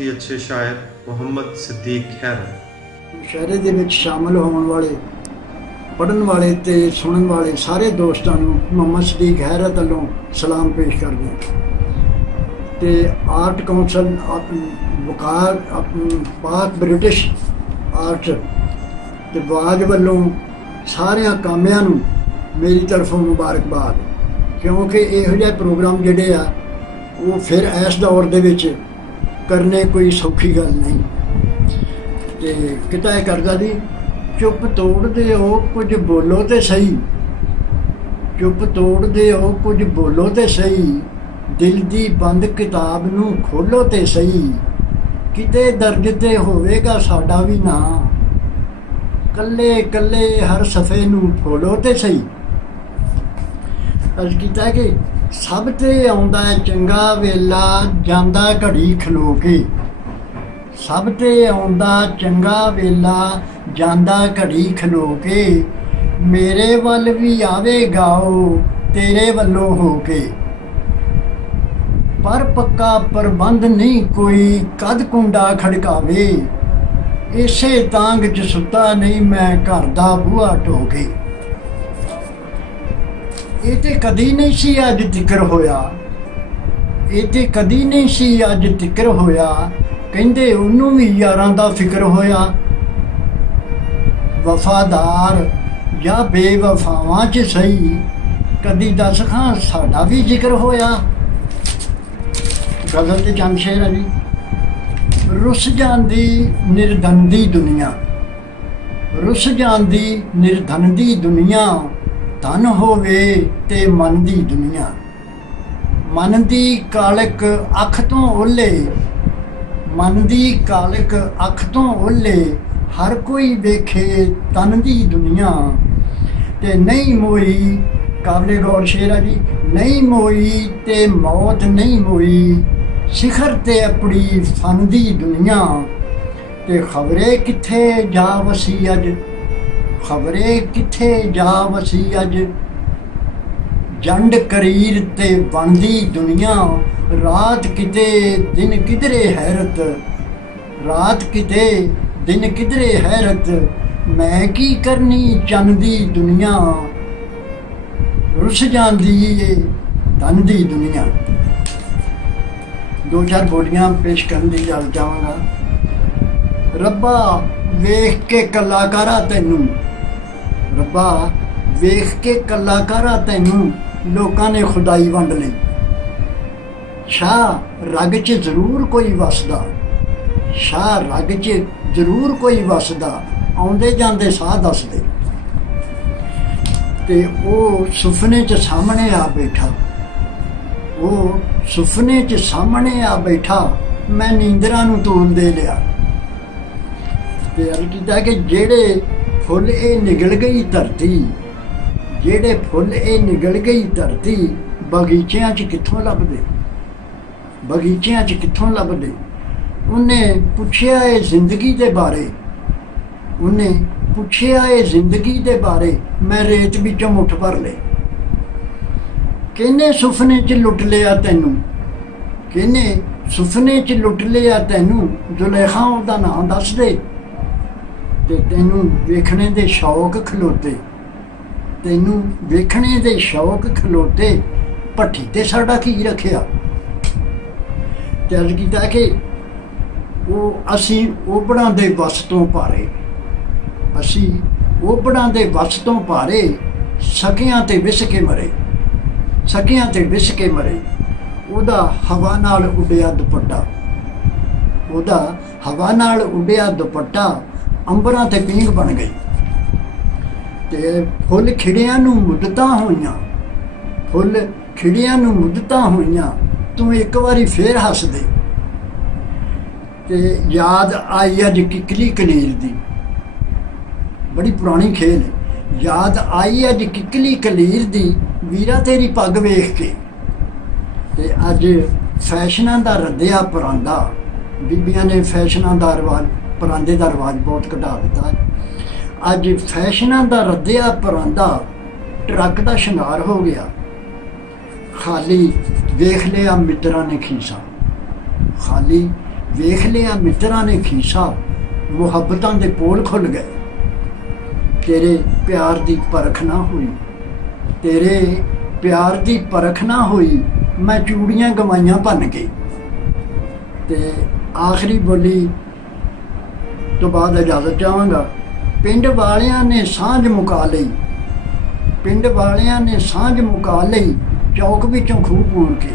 ही अच्छे शायर मुहम्मद सिद्दीक खैर। मुशायरे दे विच शामिल होने वाले, पढ़न वाले ते सुनन वाले सारे दोस्तों मुहम्मद सिद्दीक खैरत वालों सलाम पेश करते ते आर्ट कौंसल वकार पाक ब्रिटिश आर्ट ते बाज वालों सारिया कामियां नूं मेरी तरफों मुबारकबाद, क्योंकि इहो जिहे प्रोग्राम जिहड़े आ वो फिर इस दौर दे विच करने कोई सौखी गल नहीं। ते किता है करदा दी चुप तोड़ दे हो कुछ बोलो ते सही, चुप तोड़ दे हो कुछ बोलो ते सही, दिल दी बंद किताब नूं खोलो ते सही, किते दर्ज ते होवेगा साडा भी ना, कल्ले कल्ले हर सफ़े नूं खोलो ते सही। अर्ज कीता कि सब ते आउंदा चंगा वेला जांदा घड़ी खलो के, सब ते आउंदा चंगा वेला जांदा घड़ी खलो के, मेरे वल भी आवेगा ओ तेरे वल्लों हो के, पर पक्का प्रबंध नहीं कोई कद कुंडा खड़कावे, इसे तांग च सुता नहीं मैं घर दा बूहा ढोके। ये ते कदी नहीं सी अज तिकर होया, ये ते कदी नहीं सी अज तिकर होया, कहंदे उन्नू भी यारां दा फिक्र होया, वफादार या बेवफावां च सही, कदी दस खां साडा भी जिक्र होया। गज़ल ते चंद शेर है जी। रुस जांदी निर्धन दी दुनिया, रुस जांदी निर्धन दी दुनिया, धन होवे ते मन दी दुनिया, मन दी कालक अख तो ओले, मन दी कालक अख तो ओले, हर कोई वेखे तन दी दुनिया, ते नहीं मोई काबले गौर शेर है जी, नहीं मोई ते मौत नहीं मोई, शिखर ते अपनी फन दी दुनिया, ते खबरे किथे जा वसी अज, खबरे किथे जा वसी अज, जंड करीर ते बनदी दुनिया, रात किते दिन किधरे हैरत, रात किते दिन किधरे हैरत, मैं की करनी चन दी दुनिया, रुस जांदी ए धन दी दुनिया। दो चार बोलियां पेश करने की गल चाहांगा। रब्बा वेख के कलाकारा तैनू, रब्बा वेख के कलाकारा तैनू, लोकां ने खुदाई वंड लई, शाह रग च जरूर कोई वसदा, शाह रग च जरूर कोई वसदा, आउंदे जांदे साह दसदे, ते ओ सुफने च सामने आ बैठा, वो सुफने च सामने आ बैठा, मैं नींदरां नूं तोल दे लिया। ते अर्ज कीता कि जेड़े फुल ए निगल गई धरती, जेड़े फुल ए निगल गई धरती, बगीचियां च कित्थों लभदे, बगीचियां च कित्थों लभदे। उन्हें पुछया है जिंदगी दे बारे, उन्हें पुछया है जिंदगी दे बारे, मैं रेत विचों मुठ भर ले, किने सुफने च लुट लिया तैनू, किने सुफने च लुट लिया तैनू, जुलेखा उहदा नाम दस दे, ते तैनू वेखने दे शौक खलोते, तैनू वेखने दे शौक खलोते, भट्ठी ते साडा की रखिया। ते अर्ज कीता कि वो असी ओबड़ां दे वस तो भारे, असी ओबड़ां दे वस तो भारे, सकियां ते विस के मरे, सकियां ते विस के मरे, ओदा हवा नाल उड्डिया दुपट्टा, ओदा हवा नाल उड्डिया दुपट्टा, अंबरां ते पींग बन गई, ते फुल खिड़ियां नूं मुद्दतां होईयां, फुल खिड़ियां नूं मुद्दतां होईयां, तू एक वारी फेर हस दे, ते याद आई अज किकली कलीर दी, बड़ी पुरानी खेल है, याद आई अज किकली कलीर दी, वीरा तेरी पग वेख के, ते अज फैशनां दा रद्दिया परांदा, बीबियां ने फैशनां दा रिवाज, परांदे दा रिवाज बहुत घटा दिता है। अज फैशनां दा रद्दिया परांदा ट्रक दा शंगार हो गया, खाली वेख लिया मित्रा ने खीसा, खाली ਵੇਖ ਲਿਆ ਮਿੱਤਰਾਂ ਨੇ ਖੀਸਾ, ਮੁਹੱਬਤਾਂ ਦੇ ਪੋਲ ਖੁੱਲ ਗਏ। ਤੇਰੇ ਪਿਆਰ ਦੀ ਪਰਖ ਨਾ ਹੋਈ, ਤੇਰੇ ਪਿਆਰ ਦੀ ਪਰਖ ਨਾ ਹੋਈ, ਮੈਂ ਚੂੜੀਆਂ ਗਵਾਈਆਂ ਭੰਨ ਕੇ। ਤੇ ਆਖਰੀ ਬੋਲੀ ਤੋਂ ਬਾਅਦ ਇਜਾਜ਼ਤ ਚਾਹਾਂਗਾ। ਪਿੰਡ ਵਾਲਿਆਂ ਨੇ ਸਾਂਝ ਮੁਕਾ ਲਈ, ਪਿੰਡ ਵਾਲਿਆਂ ਨੇ ਸਾਂਝ ਮੁਕਾ ਲਈ, ਚੌਕ ਵਿੱਚੋਂ ਖੂਹ ਪੂਰ ਕੇ।